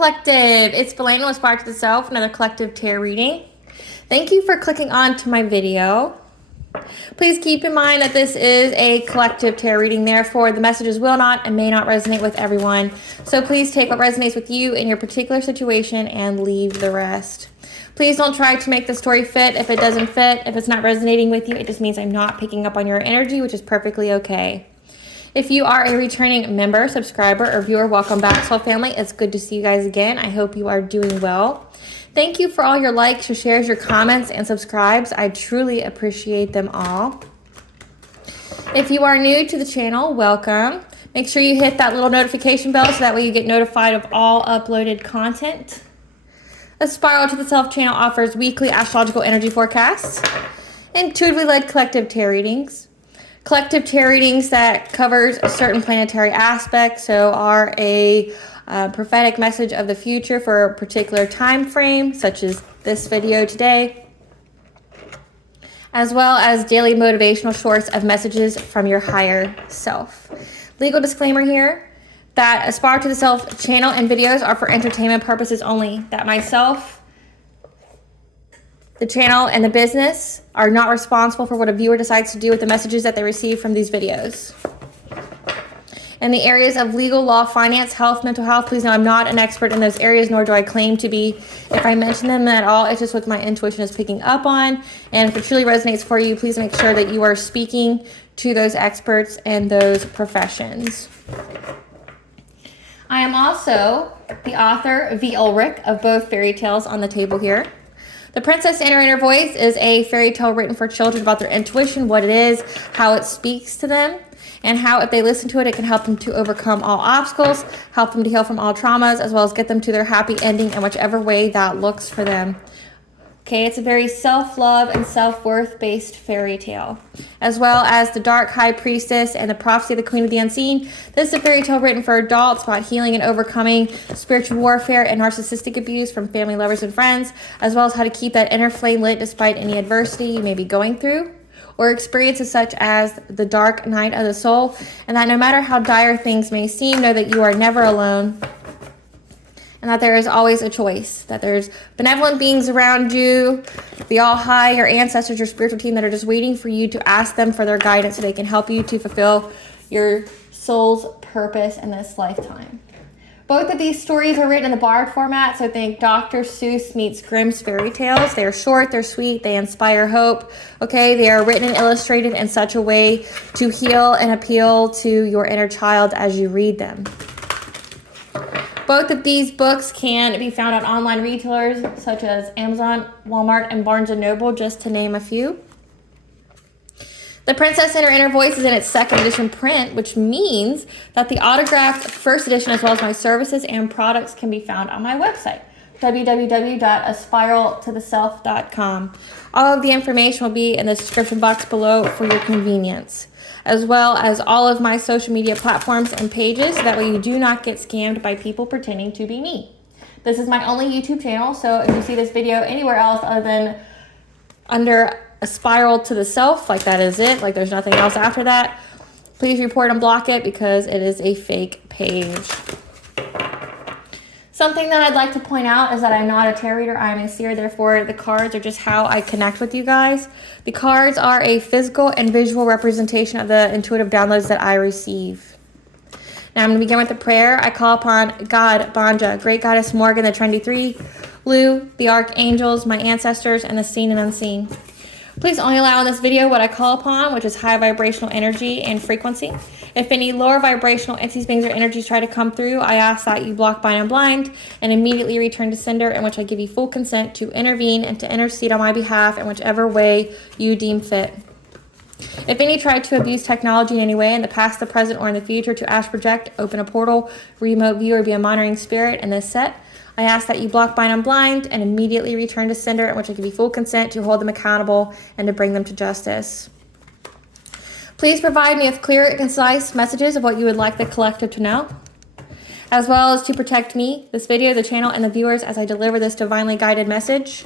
Collective. It's Belana with Aspire to the Self, another collective tarot reading. Thank you for clicking on to my video. Please keep in mind that this is a collective tarot reading, therefore the messages will not and may not resonate with everyone. So please take what resonates with you in your particular situation and leave the rest. Please don't try to make the story fit if it doesn't fit. If it's not resonating with you, it just means I'm not picking up on your energy, which is perfectly okay. If you are a returning member, subscriber, or viewer, welcome back, Soul Family. It's good to see you guys again. I hope you are doing well. Thank you for all your likes, your shares, your comments, and subscribes. I truly appreciate them all. If you are new to the channel, welcome. Make sure you hit that little notification bell so that way you get notified of all uploaded content. The Spiral to the Self channel offers weekly astrological energy forecasts, intuitively led collective tarot readings, collective tarot readings that covers a certain planetary aspect, so are a prophetic message of the future for a particular time frame, such as this video today, as well as daily motivational shorts of messages from your higher self. Legal disclaimer here that Aspire to the Self channel and videos are for entertainment purposes only, that myself, the channel, and the business are not responsible for what a viewer decides to do with the messages that they receive from these videos. In the areas of legal, law, finance, health, mental health, please know I'm not an expert in those areas, nor do I claim to be. If I mention them at all, it's just what my intuition is picking up on. And if it truly resonates for you, please make sure that you are speaking to those experts and those professions. I am also the author, V. Ulrich, of both fairy tales on the table here. The Princess and Her Inner Voice is a fairy tale written for children about their intuition, what it is, how it speaks to them, and how if they listen to it, it can help them to overcome all obstacles, help them to heal from all traumas, as well as get them to their happy ending in whichever way that looks for them. Okay, it's a very self-love and self-worth based fairy tale. As well as The Dark High Priestess and The Prophecy of the Queen of the Unseen. This is a fairy tale written for adults about healing and overcoming spiritual warfare and narcissistic abuse from family, lovers, and friends, as well as how to keep that inner flame lit despite any adversity you may be going through, or experiences such as the dark night of the soul, and that no matter how dire things may seem, know that you are never alone, and that there is always a choice, that there's benevolent beings around you, the All-High, your ancestors, your spiritual team that are just waiting for you to ask them for their guidance so they can help you to fulfill your soul's purpose in this lifetime. Both of these stories are written in the Bard format, so think Dr. Seuss meets Grimm's fairy tales. They are short, they're sweet, they inspire hope. Okay, they are written and illustrated in such a way to heal and appeal to your inner child as you read them. Both of these books can be found on online retailers such as Amazon, Walmart, and Barnes & Noble, just to name a few. The Princess and Her Inner Voice is in its second edition print, which means that the autographed first edition, as well as my services and products, can be found on my website, www.aspiraltotheself.com. All of the information will be in the description box below for your convenience, as well as all of my social media platforms and pages, so that way you do not get scammed by people pretending to be me. This is my only YouTube channel, so if you see this video anywhere else other than under A Spiral to the Self, like that is it, like there's nothing else after that, please report and block it because it is a fake page. Something that I'd like to point out is that I'm not a tarot reader, I'm a seer, therefore the cards are just how I connect with you guys. The cards are a physical and visual representation of the intuitive downloads that I receive. Now I'm going to begin with a prayer. I call upon God, Banja, Great Goddess Morgan, the Trinity Three, Lu, the Archangels, my ancestors, and the seen and unseen. Please only allow in this video what I call upon, which is high vibrational energy and frequency. If any lower vibrational entities, beings, or energies try to come through, I ask that you block, bind, and blind, and immediately return to sender, in which I give you full consent to intervene and to intercede on my behalf in whichever way you deem fit. If any try to abuse technology in any way in the past, the present, or in the future to ask, project, open a portal, remote view, or be a monitoring spirit in this set, I ask that you block, bind, and blind, and immediately return to sender, in which I give you full consent to hold them accountable and to bring them to justice. Please provide me with clear and concise messages of what you would like the collective to know, as well as to protect me, this video, the channel, and the viewers as I deliver this divinely guided message.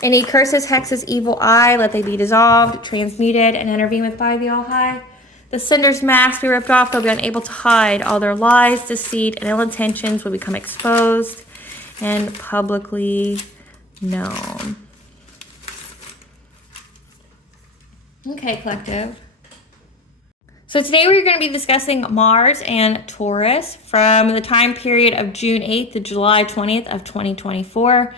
Any curses, hexes, evil eye, let they be dissolved, transmuted, and intervened with by the All-High. The sender's mask be ripped off. They'll be unable to hide. All their lies, deceit, and ill intentions will become exposed. and publicly known. Okay, collective. So today we're going to be discussing Mars and Taurus from the time period of June 8th to July 20th of 2024.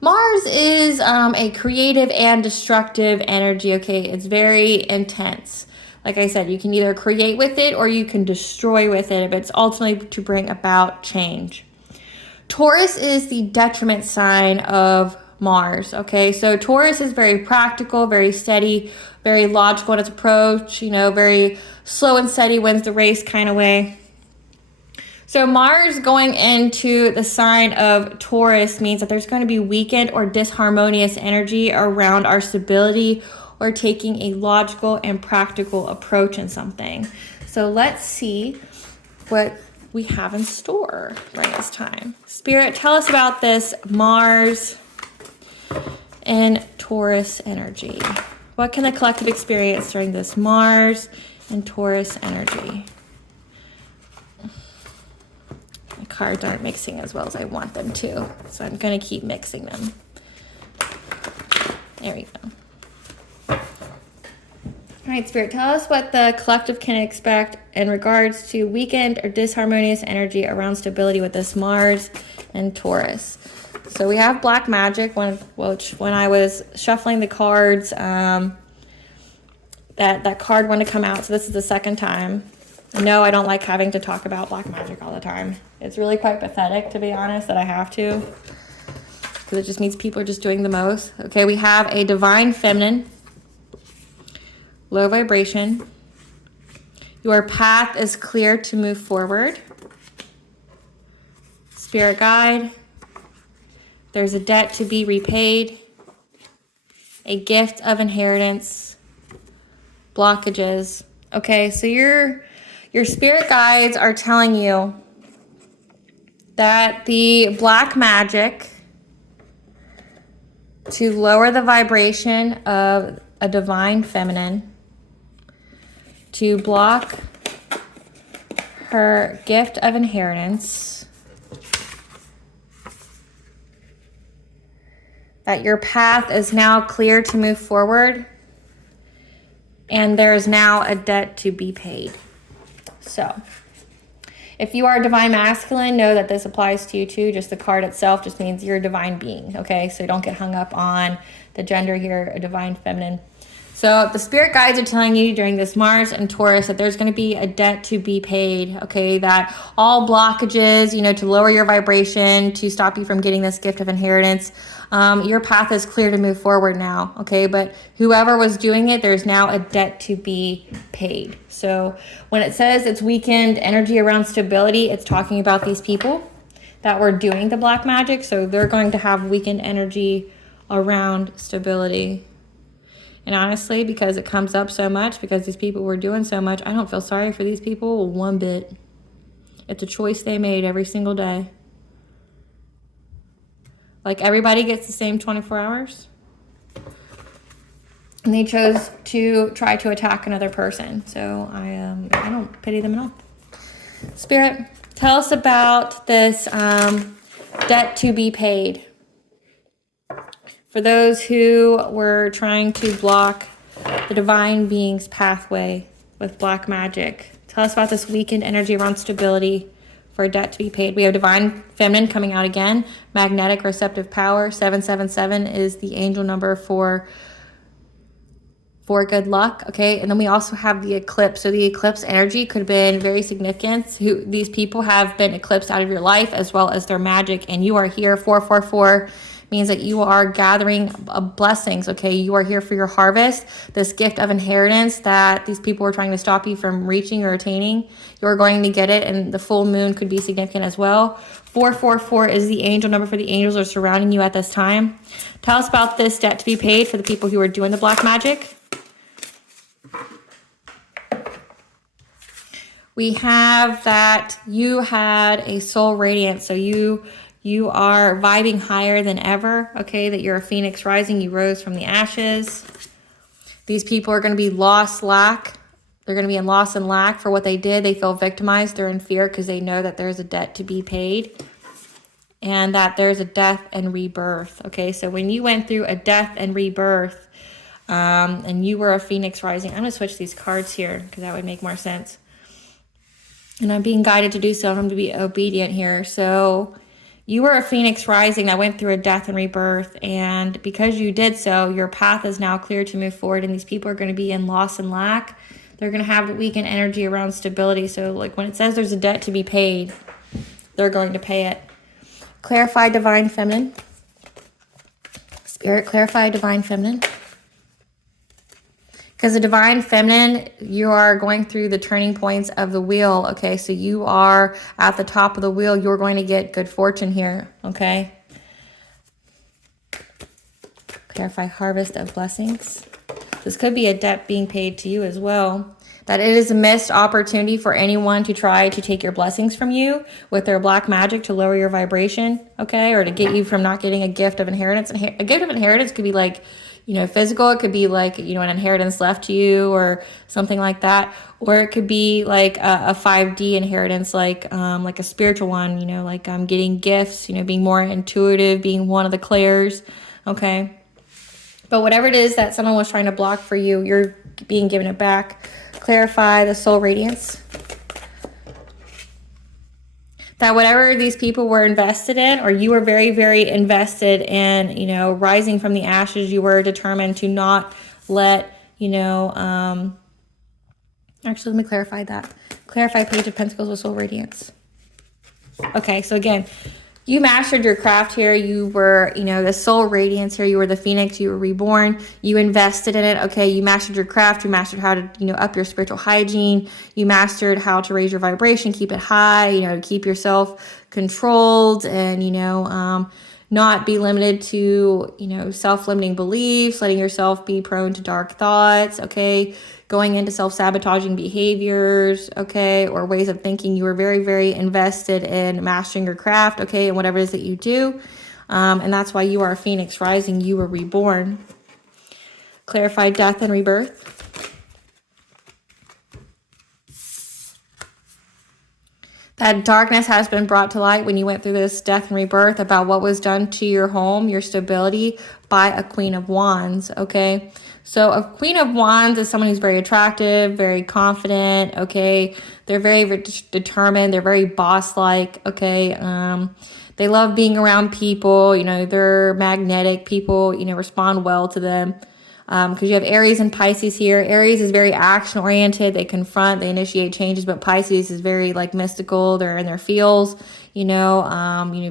Mars is a creative and destructive energy, okay? It's very intense. Like I said, you can either create with it or you can destroy with it, but it's ultimately to bring about change. Taurus is the detriment sign of Mars, okay? So Taurus is very practical, very steady, very logical in its approach, you know, very slow and steady, wins the race kind of way. So Mars going into the sign of Taurus means that there's going to be weakened or disharmonious energy around our stability or taking a logical and practical approach in something. So let's see what we have in store during this time. Spirit, tell us about this Mars and Taurus energy. What can the collective experience during this Mars and Taurus energy? My cards aren't mixing as well as I want them to, so I'm going to keep mixing them. There we go. All right, Spirit, tell us what the collective can expect in regards to weakened or disharmonious energy around stability with this Mars and Taurus. So we have black magic, when I was shuffling the cards, that card wanted to come out. So this is the second time. No, I don't like having to talk about black magic all the time. It's really quite pathetic, to be honest, that I have to. Because it just means people are just doing the most. Okay, we have a divine feminine. Low vibration. Your path is clear to move forward. Spirit guide. There's a debt to be repaid. A gift of inheritance. Blockages. Okay, so your spirit guides are telling you that the black magic to lower the vibration of a divine feminine, to block her gift of inheritance, that your path is now clear to move forward, and there is now a debt to be paid. So, if you are a divine masculine, know that this applies to you too. Just the card itself just means you're a divine being, okay? So don't get hung up on the gender here, a divine feminine. So the spirit guides are telling you during this Mars and Taurus that there's going to be a debt to be paid, okay? That all blockages, you know, to lower your vibration, to stop you from getting this gift of inheritance, your path is clear to move forward now, okay? But whoever was doing it, there's now a debt to be paid. So when it says it's weakened energy around stability, it's talking about these people that were doing the black magic. So they're going to have weakened energy around stability. And honestly, because it comes up so much, because these people were doing so much, I don't feel sorry for these people one bit. It's a choice they made every single day. Like everybody gets the same 24 hours. And they chose to try to attack another person. So I don't pity them at all. Spirit, tell us about this debt to be paid. For those who were trying to block the divine being's pathway with black magic, tell us about this weakened energy around stability for a debt to be paid. We have divine feminine coming out again. Magnetic receptive power. 777 is the angel number for good luck, okay? And then we also have the eclipse. So the eclipse energy could have been very significant. These people have been eclipsed out of your life as well as their magic, and you are here. 444 means that you are gathering blessings, okay? You are here for your harvest, this gift of inheritance that these people were trying to stop you from reaching or attaining. You're going to get it, and the full moon could be significant as well. 444 is the angel number for the angels are surrounding you at this time. Tell us about this debt to be paid for the people who are doing the black magic. We have that you had a soul radiance, so you are vibing higher than ever, okay? That you're a phoenix rising, you rose from the ashes. These people are going to be lost, lack. They're going to be in loss and lack for what they did. They feel victimized. They're in fear because they know that there's a debt to be paid. and that there's a death and rebirth. Okay, so when you went through a death and rebirth, and you were a phoenix rising, I'm going to switch these cards here because that would make more sense. And I'm being guided to do so. I'm going to be obedient here. So you were a phoenix rising that went through a death and rebirth. And because you did so, your path is now clear to move forward. And these people are going to be in loss and lack. They're going to have the weakened energy around stability. So like when it says there's a debt to be paid, they're going to pay it. Clarify divine feminine. Spirit, clarify divine feminine. Because the divine feminine, you are going through the turning points of the wheel, okay? So you are at the top of the wheel. You're going to get good fortune here, okay? Clarify harvest of blessings. This could be a debt being paid to you as well. That it is a missed opportunity for anyone to try to take your blessings from you with their black magic to lower your vibration, okay? Or to get you from not getting a gift of inheritance. A gift of inheritance could be like, you know, physical. It could be like, you know, an inheritance left to you or something like that. Or it could be like a 5D inheritance, like a spiritual one, you know, like getting gifts, you know, being more intuitive, being one of the clairs, okay? But whatever it is that someone was trying to block for you, you're being given it back. Clarify the soul radiance. That whatever these people were invested in, or you were very, very invested in, you know, rising from the ashes, you were determined to not let, you know, actually, let me clarify that. Clarify Page of Pentacles with soul radiance. Okay, so again, you mastered your craft here. You were, you know, the soul radiance here. You were the phoenix. You were reborn. You invested in it. Okay, you mastered your craft. You mastered how to, you know, up your spiritual hygiene. You mastered how to raise your vibration, keep it high, you know, keep yourself controlled and, you know, not be limited to, you know, self-limiting beliefs, letting yourself be prone to dark thoughts, okay, going into self-sabotaging behaviors, okay, or ways of thinking. You were very, very invested in mastering your craft, okay, and whatever it is that you do. And that's why you are a phoenix rising. You were reborn. Clarify death and rebirth. That darkness has been brought to light when you went through this death and rebirth about what was done to your home, your stability, by a Queen of Wands, okay? So a Queen of Wands is someone who's very attractive, very confident, okay? They're very determined. They're very boss-like, okay? They love being around people. You know, they're magnetic. People, you know, respond well to them. Because you have Aries and Pisces here. Aries is very action-oriented. They confront, they initiate changes, but Pisces is very like mystical. They're in their feels, you know,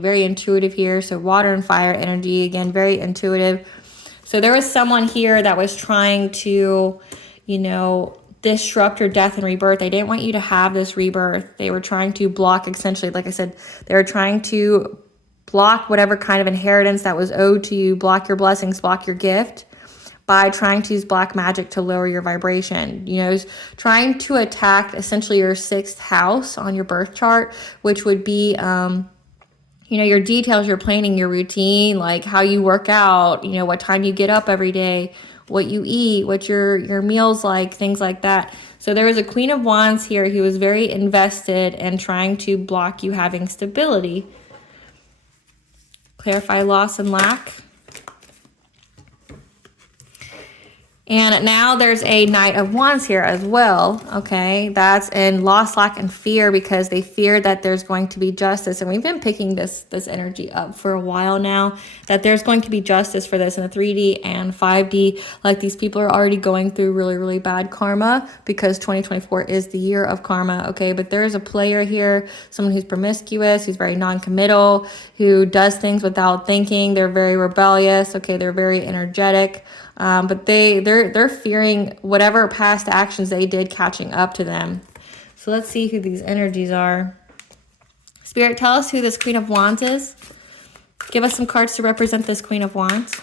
very intuitive here. So water and fire energy, again, very intuitive. So there was someone here that was trying to, you know, disrupt your death and rebirth. They didn't want you to have this rebirth. They were trying to block, essentially, like I said, they were trying to block whatever kind of inheritance that was owed to you, block your blessings, block your gift, by trying to use black magic to lower your vibration. You know, trying to attack essentially your 6th house on your birth chart, which would be, you know, your details, your planning, your routine, like how you work out, you know, what time you get up every day, what you eat, what your meals like, things like that. So there was a Queen of Wands here who was very invested in trying to block you having stability. Clarify loss and lack. And now there's a Knight of Wands here as well, okay? That's in loss, lack, and fear because they fear that there's going to be justice. And we've been picking this energy up for a while now, that there's going to be justice for this in the 3D and 5D. Like these people are already going through really, really bad karma because 2024 is the year of karma, okay? But there's a player here, someone who's promiscuous, who's very non-committal, who does things without thinking. They're very rebellious, okay? They're very energetic. But they're fearing whatever past actions they did catching up to them. So let's see who these energies are. Spirit, tell us who this Queen of Wands is. Give us some cards to represent this Queen of Wands.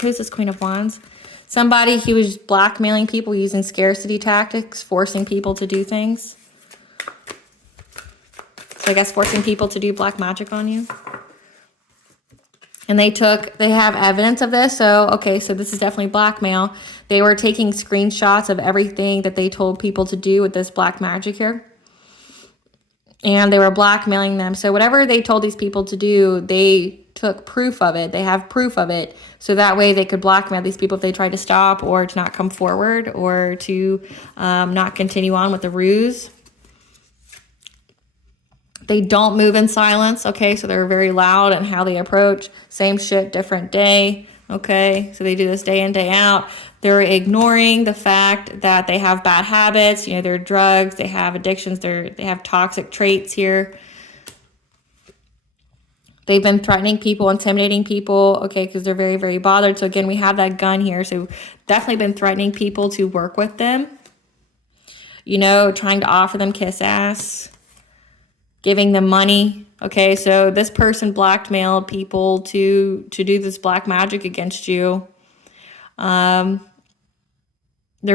Who's this Queen of Wands? Somebody who is blackmailing people using scarcity tactics, forcing people to do things. So I guess forcing people to do black magic on you. And they have evidence of this. So, okay, so this is definitely blackmail. They were taking screenshots of everything that they told people to do with this black magic here. and they were blackmailing them. So whatever they told these people to do, they took proof of it. They have proof of it. So that way they could blackmail these people if they tried to stop or to not come forward or to not continue on with the ruse. They don't move in silence, okay? So they're very loud in how they approach. Same shit, different day, okay? So they do this day in, day out. They're ignoring the fact that they have bad habits. You know, they're drugs, they have addictions, they have toxic traits here. They've been threatening people, intimidating people, okay, because they're very, very bothered. So again, we have that gun here. So definitely been threatening people to work with them. You know, trying to offer them kiss ass. Giving them money. Okay, so this person blackmailed people to do this black magic against you. They're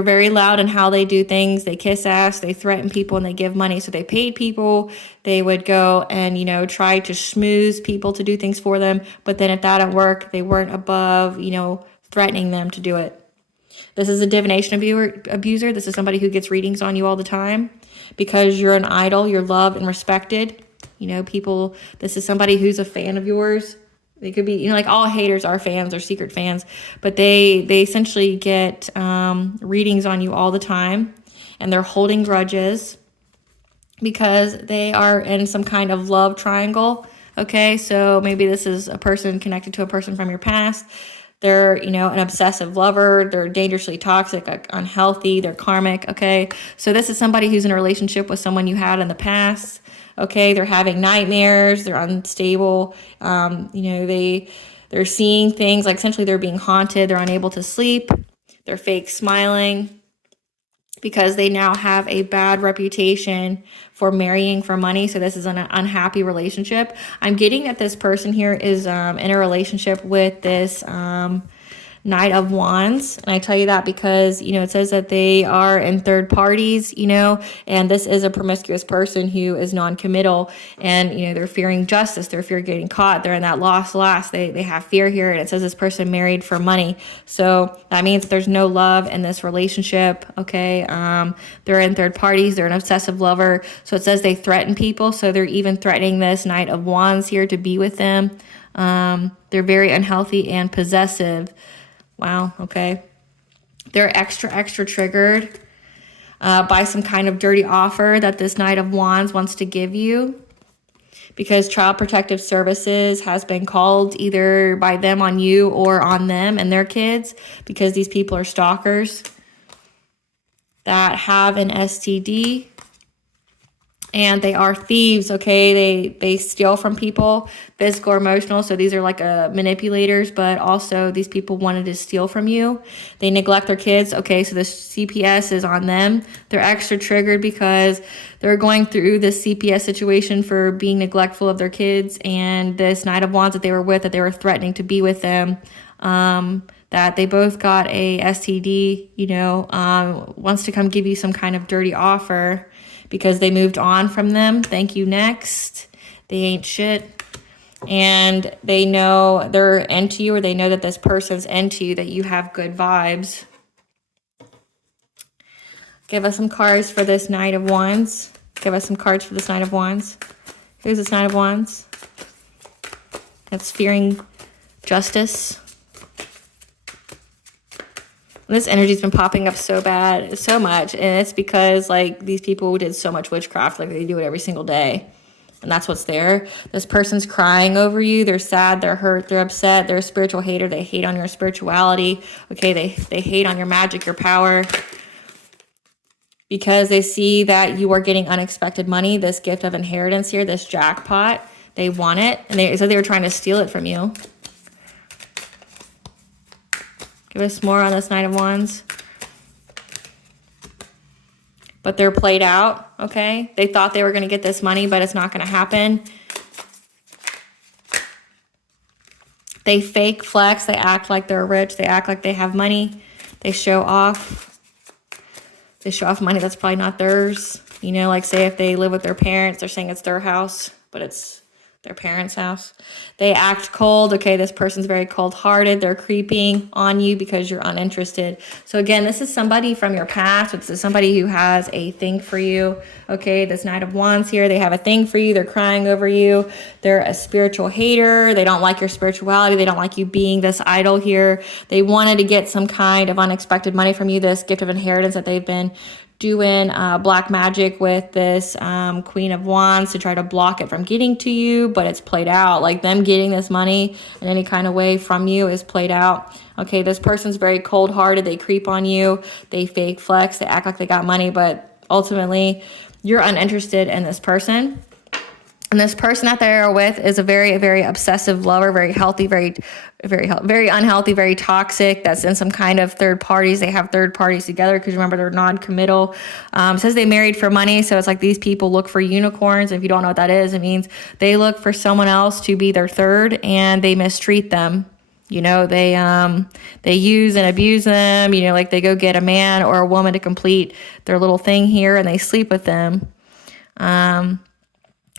very loud in how they do things. They kiss ass, they threaten people, and they give money. So they paid people. They would go and, you know, try to schmooze people to do things for them. But then if that didn't work, they weren't above, you know, threatening them to do it. This is a divination abuser. This is somebody who gets readings on you all the time. Because you're an idol, you're loved and respected. You know, people, this is somebody who's a fan of yours. They could be, you know, like all haters are fans or secret fans, but they essentially get readings on you all the time, and they're holding grudges because they are in some kind of love triangle. Okay, so maybe this is a person connected to a person from your past. They're, you know, an obsessive lover. They're dangerously toxic, unhealthy. They're karmic, okay? So this is somebody who's in a relationship with someone you had in the past, okay? They're having nightmares. They're unstable. You know, they're seeing things, like essentially they're being haunted. They're unable to sleep. They're fake smiling because they now have a bad reputation for marrying for money. So this is an unhappy relationship. I'm getting that this person here is in a relationship with this Knight of Wands. And I tell you that because, you know, it says that they are in third parties, you know, and this is a promiscuous person who is non-committal, and, you know, they're fearing justice. They're fearing getting caught. They're in that lost last. They have fear here. And it says this person married for money. So that means there's no love in this relationship. Okay. They're in third parties. They're an obsessive lover. So it says they threaten people. So they're even threatening this Knight of Wands here to be with them. They're very unhealthy and possessive. Wow, okay. They're extra triggered by some kind of dirty offer that this Knight of Wands wants to give you, because Child Protective Services has been called either by them on you or on them and their kids, because these people are stalkers that have an STD. And they are thieves, okay? They steal from people, physical or emotional. So these are like manipulators, but also these people wanted to steal from you. They neglect their kids, okay? So the CPS is on them. They're extra triggered because they're going through this CPS situation for being neglectful of their kids. And this Knight of Wands that they were with, that they were threatening to be with them, that they both got a STD, you know, wants to come give you some kind of dirty offer, because they moved on from them. Thank you, next. They ain't shit. And they know they're into you, or they know that this person's into you, that you have good vibes. Give us some cards for this Knight of Wands. Give us some cards for this Knight of Wands. Who's this Knight of Wands? That's fearing justice. This energy's been popping up so much, and it's because, like, these people did so much witchcraft, like they do it every single day, and that's what's there. This person's crying over you. They're sad, they're hurt, they're upset, they're a spiritual hater. They hate on your spirituality, okay? They hate on your magic, your power, because they see that you are getting unexpected money, this gift of inheritance here, this jackpot. They want it, and they said they were trying to steal it from you. Give us more on this Knight of Wands. But they're played out, okay? They thought they were going to get this money, but it's not going to happen. They fake flex. They act like they're rich. They act like they have money. They show off. They show off money that's probably not theirs. You know, like say if they live with their parents, they're saying it's their house, but it's Their parents' house. They act cold. Okay, this person's very cold-hearted. They're creeping on you because you're uninterested. So again, this is somebody from your past. This is somebody who has a thing for you. Okay, this Knight of Wands here, they have a thing for you. They're crying over you. They're a spiritual hater. They don't like your spirituality. They don't like you being this idol here. They wanted to get some kind of unexpected money from you, this gift of inheritance that they've been doing black magic with this Queen of Wands to try to block it from getting to you, but it's played out. Like them getting this money in any kind of way from you is played out. Okay, this person's very cold-hearted. They creep on you. They fake flex. They act like they got money, but ultimately you're uninterested in this person. And this person that they're with is a very, very obsessive lover, very healthy, very unhealthy, very toxic. That's in some kind of third parties. They have third parties together because remember they're non-committal. It says they married for money, so it's like these people look for unicorns. If you don't know what that is, it means they look for someone else to be their third, and they mistreat them. You know, they use and abuse them. You know, like they go get a man or a woman to complete their little thing here, and they sleep with them.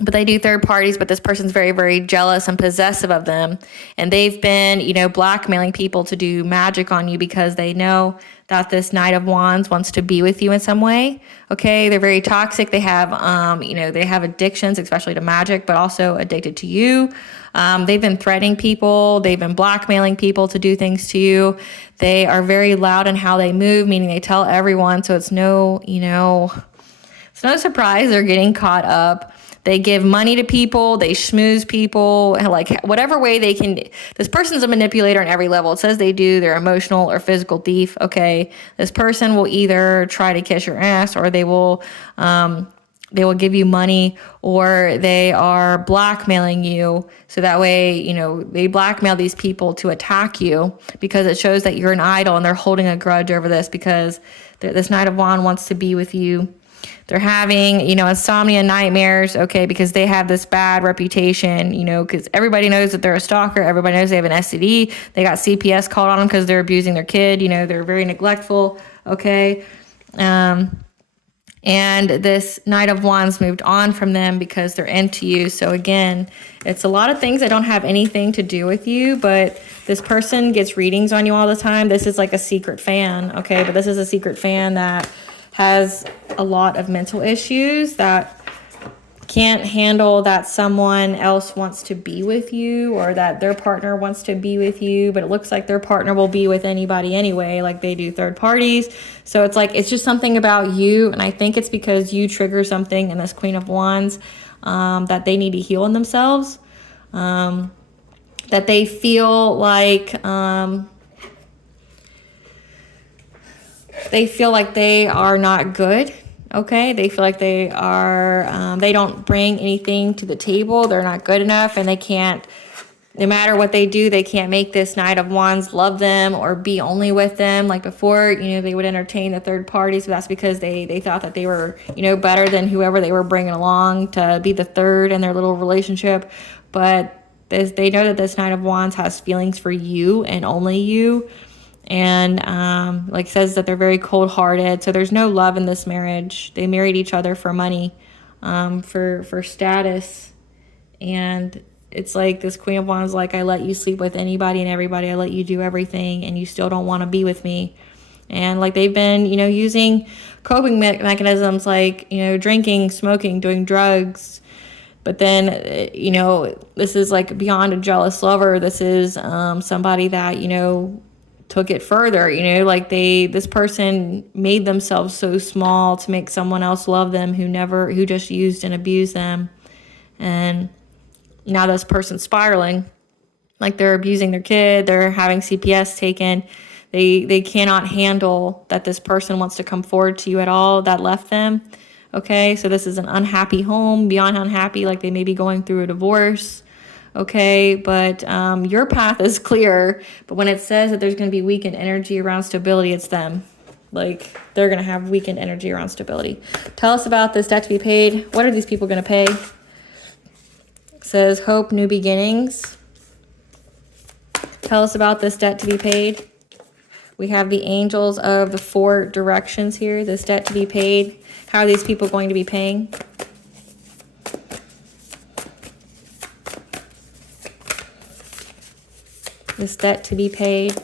But they do third parties, but this person's very, very jealous and possessive of them. And they've been, you know, blackmailing people to do magic on you because they know that this Knight of Wands wants to be with you in some way. Okay, they're very toxic. They have, you know, they have addictions, especially to magic, but also addicted to you. They've been threatening people. They've been blackmailing people to do things to you. They are very loud in how they move, meaning they tell everyone. So it's no, you know, it's no surprise they're getting caught up. They give money to people. They schmooze people, like whatever way they can. This person's a manipulator on every level. It says they do. They're emotional or physical thief. Okay, this person will either try to kiss your ass, or they will give you money, or they are blackmailing you. So that way, you know, they blackmail these people to attack you because it shows that you're an idol, and they're holding a grudge over this because this Knight of Wands wants to be with you. They're having, you know, insomnia, nightmares, okay, because they have this bad reputation, you know, because everybody knows that they're a stalker. Everybody knows they have an STD. They got CPS called on them because they're abusing their kid. You know, they're very neglectful, okay. And this Knight of Wands moved on from them because they're into you. So again, it's a lot of things that don't have anything to do with you, but this person gets readings on you all the time. This is like a secret fan, okay, but this is a secret fan that has a lot of mental issues, that can't handle that someone else wants to be with you, or that their partner wants to be with you, but it looks like their partner will be with anybody anyway, like they do third parties. So it's like, it's just something about you, and I think it's because you trigger something in this Queen of Wands that they need to heal in themselves, that they feel like they are not good, okay? They feel like they are, they don't bring anything to the table. They're not good enough, and they can't, no matter what they do, they can't make this Knight of Wands love them or be only with them. Like before, you know, they would entertain the third parties, but that's because they thought that they were, you know, better than whoever they were bringing along to be the third in their little relationship. But they know that this Knight of Wands has feelings for you and only you. And like says that they're very cold-hearted, so there's no love in this marriage. They married each other for money, for status, and it's like this Queen of Wands, like, I let you sleep with anybody and everybody, I let you do everything, and you still don't want to be with me. And like they've been, you know, using coping mechanisms like, you know, drinking, smoking, doing drugs. But then, you know, this is like beyond a jealous lover. This is somebody that, you know, took it further, you know, like this person made themselves so small to make someone else love them who just used and abused them. And now this person's spiraling, like they're abusing their kid, they're having CPS taken. They cannot handle that this person wants to come forward to you at all, that left them. Okay, so this is an unhappy home, beyond unhappy, like they may be going through a divorce. Okay, but your path is clear. But when it says that there's going to be weakened energy around stability, it's them. Like, they're going to have weakened energy around stability. Tell us about this debt to be paid. What are these people going to pay? It says hope, new beginnings. Tell us about this debt to be paid. We have the angels of the four directions here. This debt to be paid. How are these people going to be paying? This debt to be paid.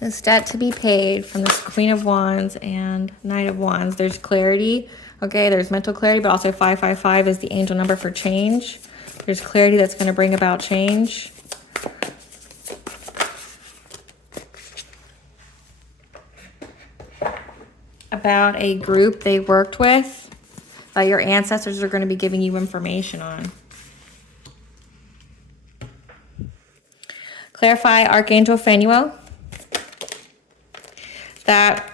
This debt to be paid from this Queen of Wands and Knight of Wands. There's clarity. Okay, there's mental clarity, but also 555 is the angel number for change. There's clarity that's going to bring about change. About a group they worked with that your ancestors are going to be giving you information on. Clarify Archangel Phanuel. That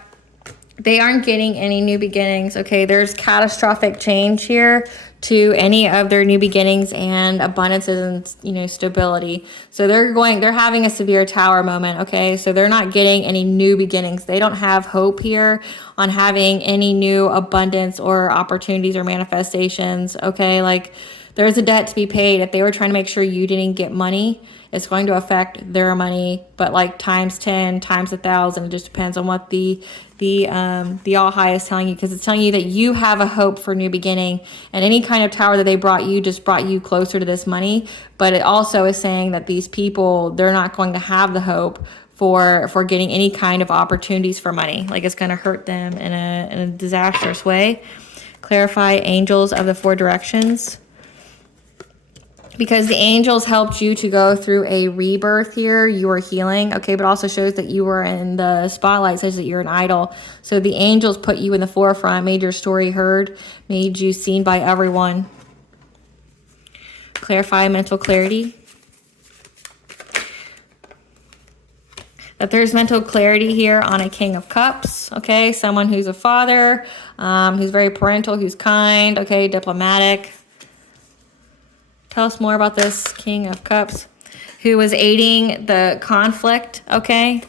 they aren't getting any new beginnings. Okay, there's catastrophic change here to any of their new beginnings and abundances and stability. So they're having a severe tower moment. Okay, so they're not getting any new beginnings. They don't have hope here on having any new abundance or opportunities or manifestations. Okay, like there's a debt to be paid. If they were trying to make sure you didn't get money, it's going to affect their money, but like times 10, times 1,000. It just depends on what the All High is telling you, because it's telling you that you have a hope for new beginning, and any kind of tower that they brought you just brought you closer to this money. But it also is saying that these people, they're not going to have the hope for getting any kind of opportunities for money. Like it's going to hurt them in a disastrous way. Clarify angels of the four directions. Because the angels helped you to go through a rebirth here. You were healing, okay, but also shows that you were in the spotlight, says that you're an idol. So the angels put you in the forefront, made your story heard, made you seen by everyone. Clarify mental clarity. That there's mental clarity here on a King of Cups, okay? Someone who's a father, who's very parental, who's kind, okay, diplomatic. Tell us more about this King of Cups, who was aiding the conflict, okay?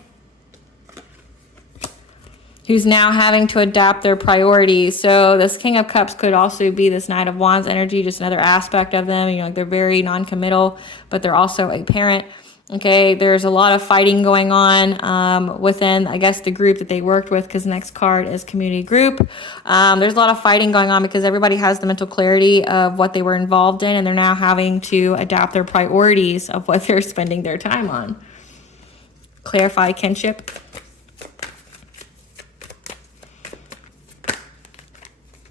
Who's now having to adapt their priorities. So this King of Cups could also be this Knight of Wands energy, just another aspect of them. Like they're very non-committal, but they're also a parent. Okay, there's a lot of fighting going on within, I guess, the group that they worked with, because the next card is community group. There's a lot of fighting going on because everybody has the mental clarity of what they were involved in, and they're now having to adapt their priorities of what they're spending their time on. Clarify kinship.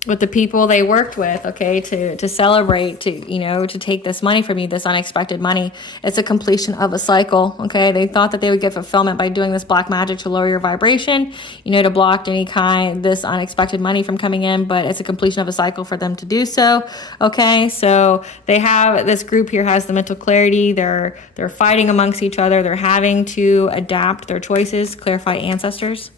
With the people they worked with, okay, to celebrate, to take this money from you, this unexpected money. It's a completion of a cycle, okay? They thought that they would get fulfillment by doing this black magic to lower your vibration, to block any kind, this unexpected money from coming in, but it's a completion of a cycle for them to do so, okay? So they have, this group here has the mental clarity. They're fighting amongst each other. They're having to adapt their choices. Clarify ancestors.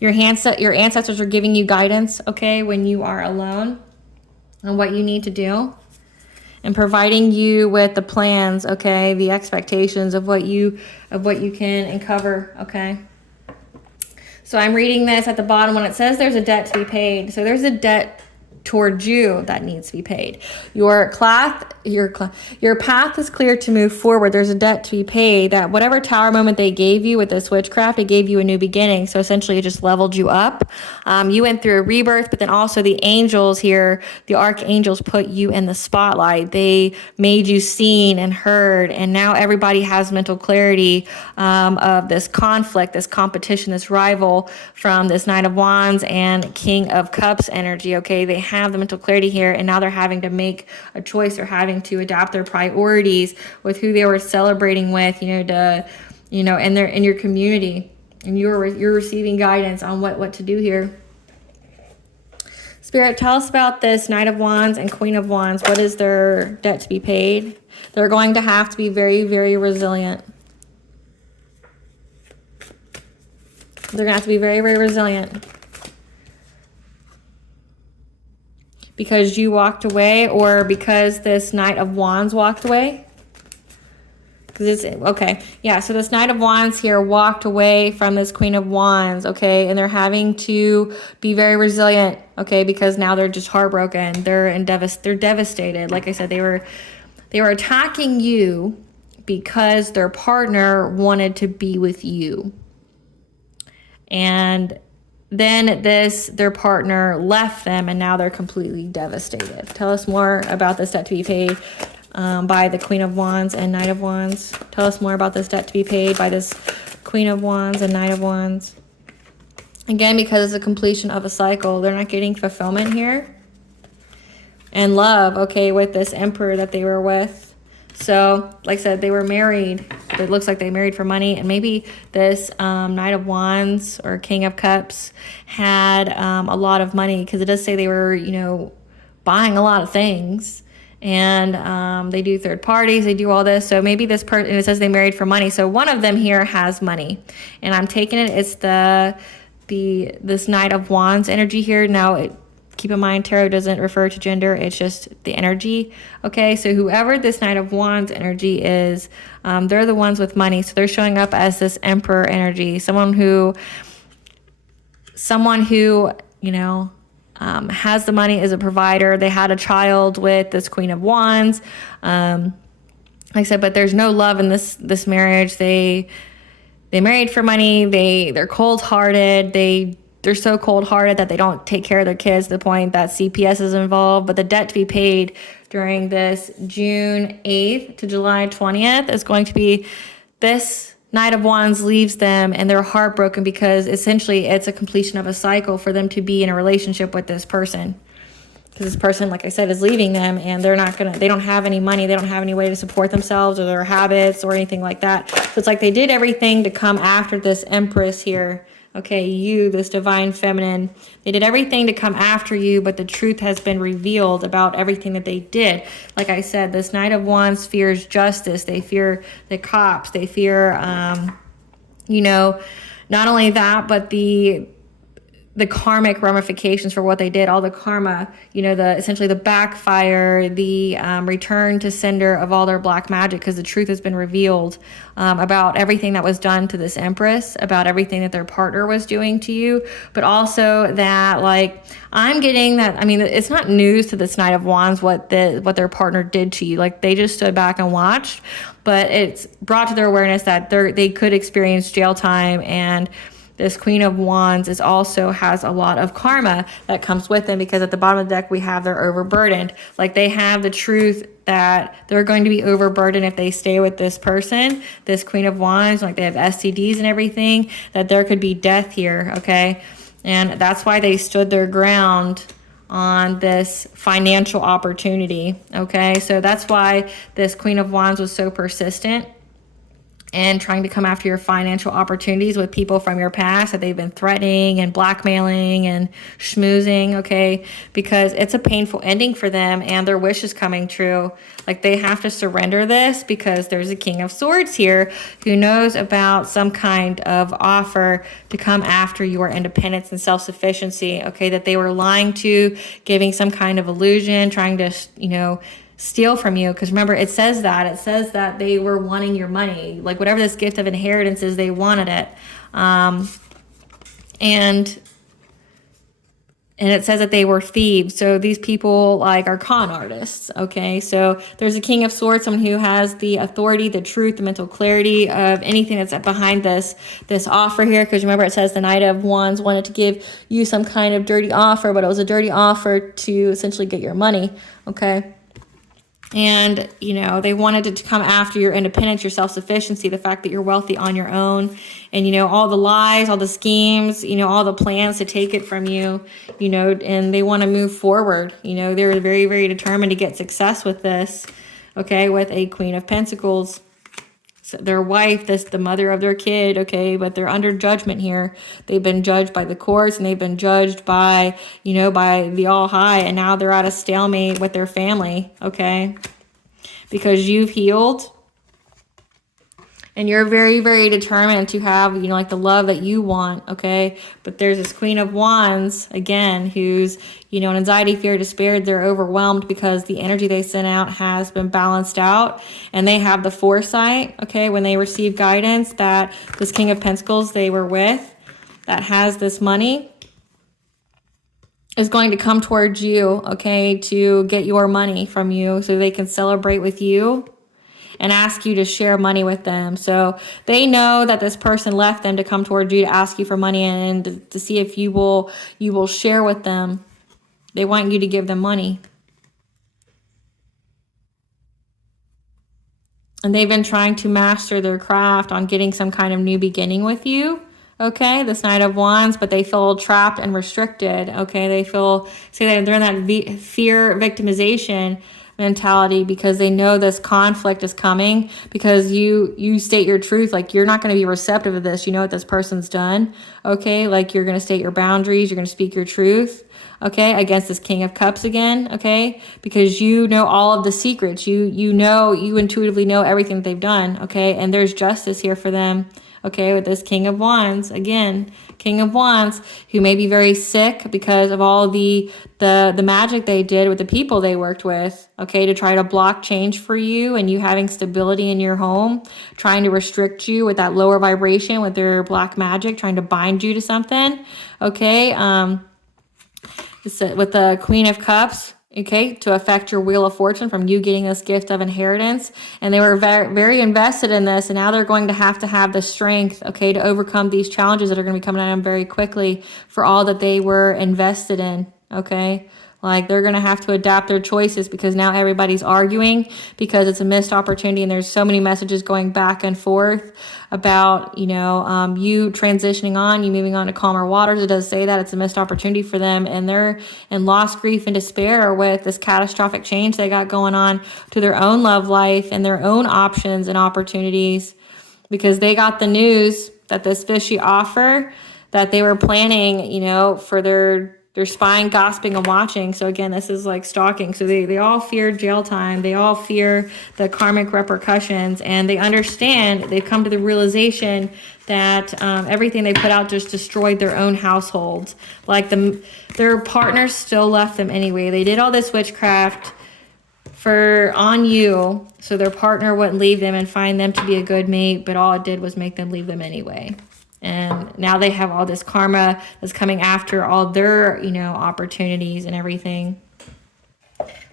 Your ancestors are giving you guidance, okay, when you are alone on what you need to do, and providing you with the plans, okay, the expectations of what you can and cover, okay. So I'm reading this at the bottom when it says there's a debt to be paid. So there's a debt towards you that needs to be paid. Your path is clear to move forward. There's a debt to be paid. That whatever tower moment they gave you with this witchcraft, it gave you a new beginning. So essentially it just leveled you up. You went through a rebirth, but then also the angels here, the archangels, put you in the spotlight. They made you seen and heard, and now everybody has mental clarity of this conflict, this competition, this rival from this Knight of Wands and King of Cups energy, okay? They have the mental clarity here, and now they're having to make a choice. They're having to adapt their priorities with who they were celebrating with, in your community, and you're receiving guidance on what to do here. Spirit, tell us about this Knight of Wands and Queen of Wands. What is their debt to be paid? They're going to have to be very, very resilient. They're going to have to be very, very resilient. Because you walked away, or because this Knight of Wands walked away? Because it's, okay, yeah, so this Knight of Wands here walked away from this Queen of Wands, okay, and they're having to be very resilient, okay, because now they're just heartbroken. They're devastated. Like I said, they were attacking you because their partner wanted to be with you. And then their partner left them, and now they're completely devastated. Tell us more about this debt to be paid by the Queen of Wands and Knight of Wands. Tell us more about this debt to be paid by this Queen of Wands and Knight of Wands. Again, because it's a completion of a cycle, they're not getting fulfillment here. And love, okay, with this Emperor that they were with. So, like I said, they were married. It looks like they married for money. And maybe this Knight of Wands or King of Cups had a lot of money, because it does say they were, you know, buying a lot of things. And they do third parties, they do all this. So maybe this person, it says they married for money. So one of them here has money. And I'm taking it, it's this Knight of Wands energy here. Now, keep in mind, tarot doesn't refer to gender. It's just the energy. Okay, so whoever this Knight of Wands energy is, they're the ones with money. So they're showing up as this Emperor energy. Someone who, you know, has the money, is a provider. They had a child with this Queen of Wands. Like I said, but there's no love in this marriage. They married for money. They're cold-hearted. They're so cold-hearted that they don't take care of their kids to the point that CPS is involved. But the debt to be paid during this June 8th to July 20th is going to be this Knight of Wands leaves them, and they're heartbroken because essentially it's a completion of a cycle for them to be in a relationship with this person. Because this person, like I said, is leaving them, and they don't have any money. They don't have any way to support themselves or their habits or anything like that. So it's like they did everything to come after this Empress here. Okay, you, this divine feminine, they did everything to come after you, but the truth has been revealed about everything that they did. Like I said, this Knight of Wands fears justice. They fear the cops. They fear, you know, not only that, but the karmic ramifications for what they did, all the karma, you know, essentially the backfire, the return to sender of all their black magic, because the truth has been revealed about everything that was done to this Empress, about everything that their partner was doing to you, but also that, like, I'm getting that, I mean, it's not news to this Knight of Wands what their partner did to you. Like, they just stood back and watched, but it's brought to their awareness that they could experience jail time. And this Queen of Wands also has a lot of karma that comes with them, because at the bottom of the deck we have they're overburdened. Like, they have the truth that they're going to be overburdened if they stay with this person, this Queen of Wands. Like, they have STDs and everything, that there could be death here, okay? And that's why they stood their ground on this financial opportunity, okay? So that's why this Queen of Wands was so persistent and trying to come after your financial opportunities with people from your past that they've been threatening and blackmailing and schmoozing, okay? Because it's a painful ending for them, and their wish is coming true. Like, they have to surrender this because there's a King of Swords here who knows about some kind of offer to come after your independence and self-sufficiency, okay? That they were lying to, giving some kind of illusion, trying to, you know, steal from you. Because remember, it says that they were wanting your money, like whatever this gift of inheritance is, they wanted it. And it says that they were thieves. So these people, like, are con artists, okay? So there's a King of Swords, someone who has the authority, the truth, the mental clarity of anything that's behind this offer here. Because remember, it says the Knight of Wands wanted to give you some kind of dirty offer, but it was a dirty offer to essentially get your money, okay? And, you know, they wanted to come after your independence, your self-sufficiency, the fact that you're wealthy on your own, and, you know, all the lies, all the schemes, you know, all the plans to take it from you, you know, and they want to move forward. You know, they're very, very determined to get success with this, okay, with a Queen of Pentacles. So their wife, the mother of their kid, okay, but they're under judgment here. They've been judged by the courts, and they've been judged by, you know, by the All High, and now they're at a stalemate with their family, okay, because you've healed, and you're very, very determined to have, you know, like the love that you want, okay? But there's this Queen of Wands, again, who's, you know, anxiety, fear, despair. They're overwhelmed because the energy they sent out has been balanced out, and they have the foresight, okay, when they receive guidance that this King of Pentacles they were with, that has this money, is going to come towards you, okay, to get your money from you so they can celebrate with you. and ask you to share money with them. So they know that this person left them to come towards you to ask you for money and to see if you will share with them. They want you to give them money. And they've been trying to master their craft on getting some kind of new beginning with you. Okay, this Knight of Wands, but they feel trapped and restricted. Okay, they feel, say they're in that fear victimization mentality because they know this conflict is coming because you state your truth. Like, you're not going to be receptive of this. You know what this person's done. Okay, like, you're going to state your boundaries. You're going to speak your truth. Okay, against this King of Cups again. Okay, because you know all of the secrets. You intuitively know everything that they've done. Okay, and there's justice here for them. Okay, with this King of Wands, again, King of Wands, who may be very sick because of all the magic they did with the people they worked with, okay, to try to block change for you and you having stability in your home, trying to restrict you with that lower vibration with their black magic, trying to bind you to something, okay, with the Queen of Cups, okay, to affect your Wheel of Fortune from you getting this gift of inheritance. And they were very, very invested in this. And now they're going to have the strength, okay, to overcome these challenges that are going to be coming at them very quickly for all that they were invested in, okay? Like, they're going to have to adapt their choices because now everybody's arguing because it's a missed opportunity. And there's so many messages going back and forth about, you transitioning on, you moving on to calmer waters. It does say that it's a missed opportunity for them. And they're in loss, grief, and despair with this catastrophic change they got going on to their own love life and their own options and opportunities because they got the news that this fishy offer that they were planning, for their spying, gossiping, and watching. So again, this is like stalking. So they all fear jail time. They all fear the karmic repercussions. And they understand, they've come to the realization that everything they put out just destroyed their own households. Like their partners still left them anyway. They did all this witchcraft on you so their partner wouldn't leave them and find them to be a good mate. But all it did was make them leave them anyway. And now they have all this karma that's coming after all their, opportunities and everything.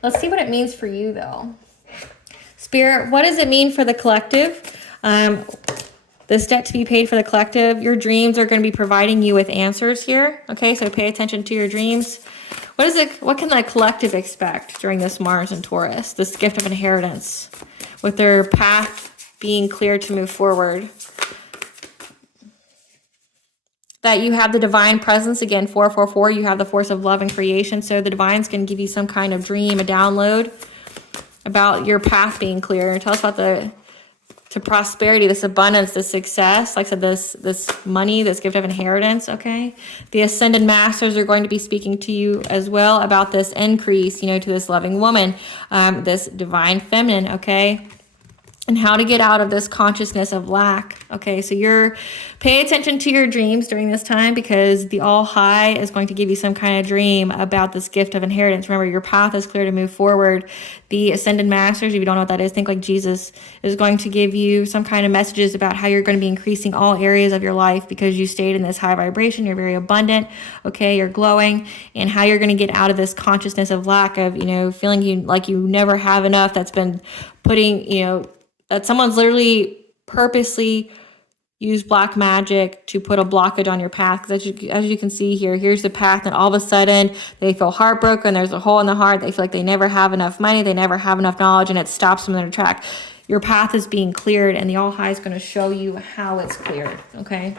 Let's see what it means for you, though. Spirit, what does it mean for the collective? This debt to be paid for the collective. Your dreams are going to be providing you with answers here. Okay, so pay attention to your dreams. What can the collective expect during this Mars and Taurus, this gift of inheritance, with their path being clear to move forward? That you have the divine presence, again, 444, you have the force of love and creation. So the divine's going to give you some kind of dream, a download about your path being clear. Tell us about to prosperity, this abundance, this success. Like I said, this money, this gift of inheritance, okay? The ascended masters are going to be speaking to you as well about this increase, to this loving woman, this divine feminine, okay? And how to get out of this consciousness of lack. Okay, so pay attention to your dreams during this time because the All High is going to give you some kind of dream about this gift of inheritance. Remember, your path is clear to move forward. The Ascended Masters, if you don't know what that is, think like Jesus, is going to give you some kind of messages about how you're going to be increasing all areas of your life because you stayed in this high vibration. You're very abundant, okay, you're glowing, and how you're going to get out of this consciousness of lack of, feeling like you never have enough. That's been putting, that someone's literally purposely used black magic to put a blockage on your path. Because as you can see here, here's the path, and all of a sudden they feel heartbroken. There's a hole in the heart. They feel like they never have enough money. They never have enough knowledge, and it stops them in their track. Your path is being cleared, and the All High is going to show you how it's cleared, okay?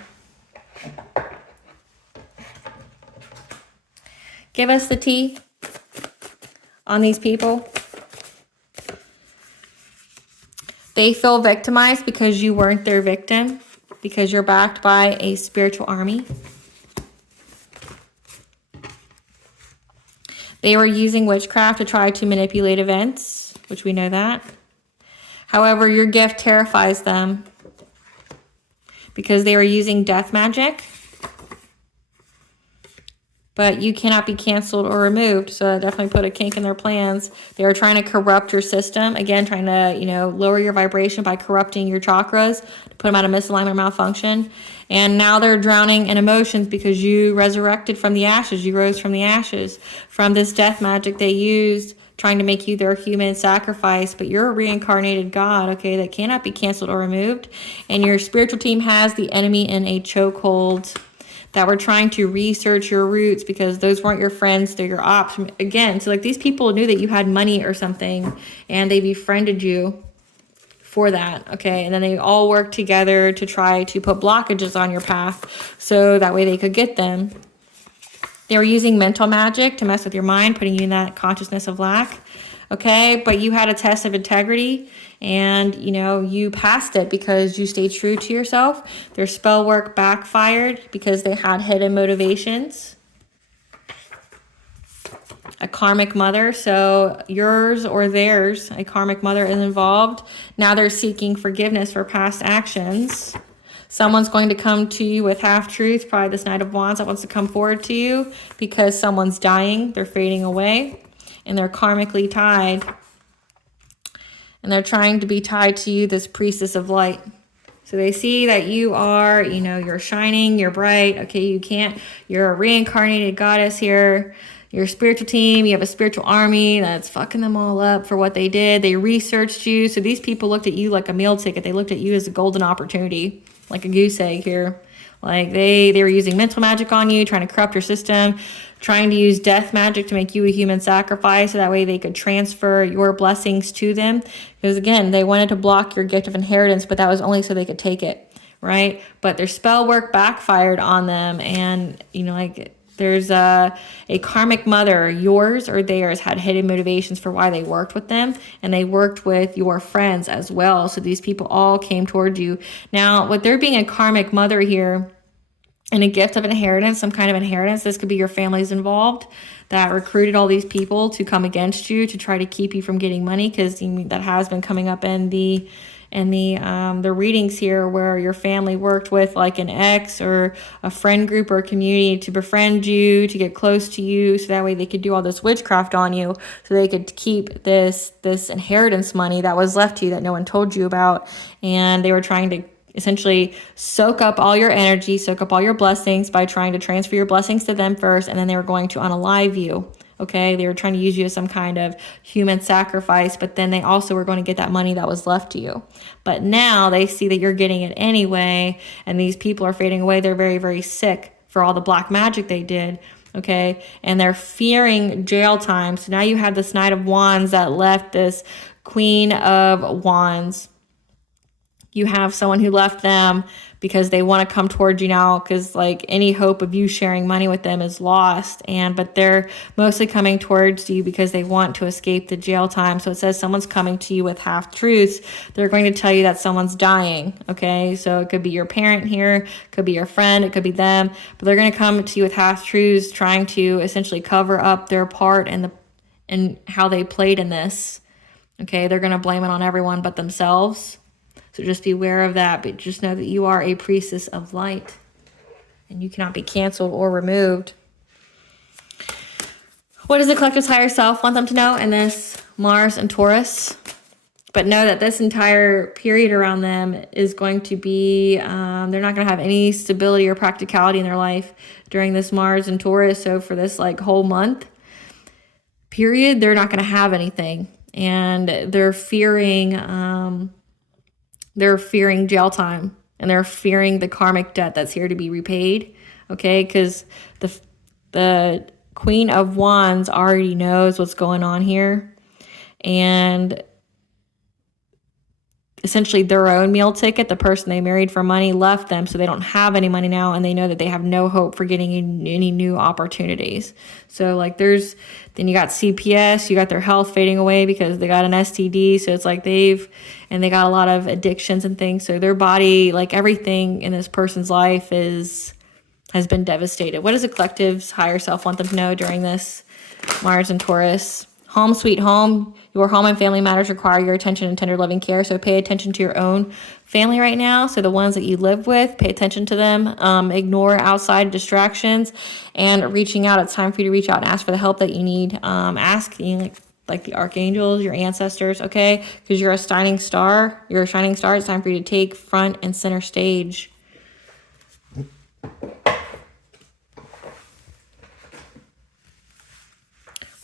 Give us the tea on these people. They feel victimized because you weren't their victim, because you're backed by a spiritual army. They were using witchcraft to try to manipulate events, which we know that. However, your gift terrifies them because they were using death magic. But you cannot be canceled or removed. So that definitely put a kink in their plans. They were trying to corrupt your system. Again, trying to, lower your vibration by corrupting your chakras to put them out of misalignment or malfunction. And now they're drowning in emotions because you resurrected from the ashes. You rose from the ashes from this death magic they used trying to make you their human sacrifice, but you're a reincarnated God, okay, that cannot be canceled or removed. And your spiritual team has the enemy in a chokehold, that were trying to research your roots because those weren't your friends, they're your ops. Again, so like these people knew that you had money or something and they befriended you for that, okay? And then they all worked together to try to put blockages on your path so that way they could get them. They were using mental magic to mess with your mind, putting you in that consciousness of lack, okay? But you had a test of integrity and, you know, you passed it because you stayed true to yourself. Their spell work backfired because they had hidden motivations. A karmic mother, so yours or theirs, a karmic mother is involved. Now they're seeking forgiveness for past actions. Someone's going to come to you with half-truth, probably this Knight of Wands that wants to come forward to you because someone's dying, they're fading away, and they're karmically tied. And they're trying to be tied to you, this priestess of light. So they see that you are, you know, you're shining, you're bright, okay, you're a reincarnated goddess here. You're a spiritual team, you have a spiritual army that's fucking them all up for what they did. They researched you. So these people looked at you like a meal ticket. They looked at you as a golden opportunity, like a goose egg here. Like they were using mental magic on you, trying to corrupt your system, trying to use death magic to make you a human sacrifice so that way they could transfer your blessings to them. Because again, they wanted to block your gift of inheritance, but that was only so they could take it, right? But their spell work backfired on them, and you know, like there's a karmic mother, yours or theirs, had hidden motivations for why they worked with them, and they worked with your friends as well. So these people all came toward you. Now, with there being a karmic mother here and a gift of inheritance, some kind of inheritance, this could be your family's involved that recruited all these people to come against you to try to keep you from getting money, because that has been coming up in the readings here, where your family worked with like an ex or a friend group or a community to befriend you, to get close to you, so that way they could do all this witchcraft on you, so they could keep this inheritance money that was left to you that no one told you about. And they were trying to essentially soak up all your energy, soak up all your blessings by trying to transfer your blessings to them first, and then they were going to unalive you. Okay, they were trying to use you as some kind of human sacrifice, but then they also were going to get that money that was left to you. But now they see that you're getting it anyway, and these people are fading away. They're very, very sick for all the black magic they did. Okay, and they're fearing jail time. So now you have this Knight of Wands that left this Queen of Wands. You have someone who left them because they want to come towards you now, because like any hope of you sharing money with them is lost. But they're mostly coming towards you because they want to escape the jail time. So it says someone's coming to you with half truths. They're going to tell you that someone's dying. Okay, so it could be your parent here, it could be your friend, it could be them, but they're going to come to you with half truths, trying to essentially cover up their part and how they played in this. Okay, they're going to blame it on everyone but themselves. So just be aware of that, but just know that you are a priestess of light and you cannot be canceled or removed. What does the collective's higher self want them to know in this Mars and Taurus? But know that this entire period around them is going to be, they're not going to have any stability or practicality in their life during this Mars and Taurus. So for this like whole month period, they're not going to have anything. And they're fearing jail time, and they're fearing the karmic debt that's here to be repaid. Okay, because the Queen of Wands already knows what's going on here, and essentially their own meal ticket, the person they married for money, left them, so they don't have any money now, and they know that they have no hope for getting any new opportunities. So like then you got CPS, you got their health fading away because they got an STD, so it's like they got a lot of addictions and things, so their body, like everything in this person's life has been devastated. What does the collective's higher self want them to know during this Mars and Taurus? Home sweet home. Your home and family matters require your attention and tender loving care. So pay attention to your own family right now. So the ones that you live with, pay attention to them. Ignore outside distractions and reaching out. It's time for you to reach out and ask for the help that you need. Ask like the archangels, your ancestors, okay? Because you're a shining star. You're a shining star. It's time for you to take front and center stage.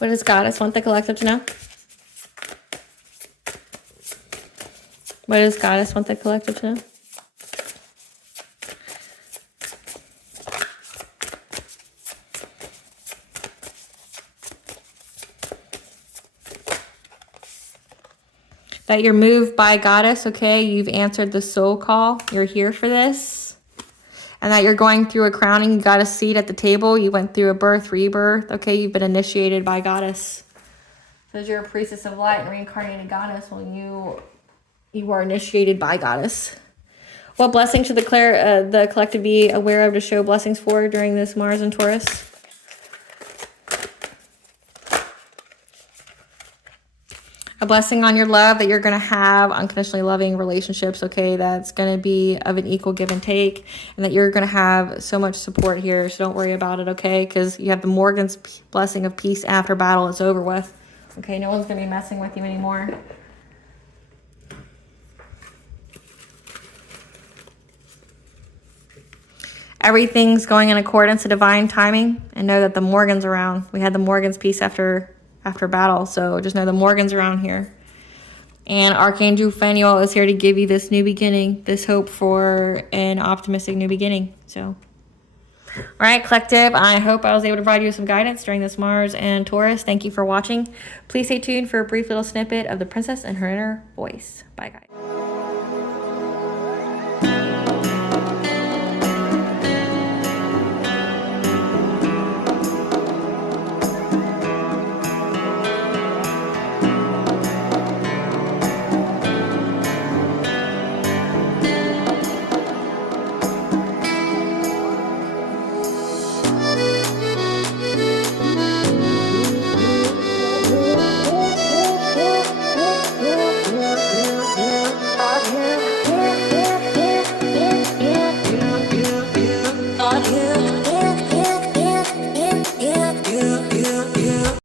What does Goddess want the collective to know? What does Goddess want the collective to know? That you're moved by Goddess, okay? You've answered the soul call. You're here for this. And that you're going through a crowning. You got a seat at the table. You went through a birth, rebirth. Okay, you've been initiated by Goddess. Says you're a priestess of light and reincarnated Goddess. Well, you are initiated by Goddess. What blessing should the collective be aware of to show blessings for during this Mars and Taurus? A blessing on your love, that you're going to have unconditionally loving relationships, okay? That's going to be of an equal give and take, and that you're going to have so much support here, so don't worry about it, okay? Because you have the Morgan's blessing of peace after battle. It's over with, okay? No one's going to be messing with you anymore. Everything's going in accordance to divine timing, and know that the Morgan's around. We had the Morgan's peace after battle, so just know the Morgan's around here. And Archangel Phanuel is here to give you this new beginning, this hope for an optimistic new beginning. So, all right, collective, I hope I was able to provide you with some guidance during this Mars and Taurus. Thank you for watching. Please stay tuned for a brief little snippet of the princess and her inner voice. Bye, guys.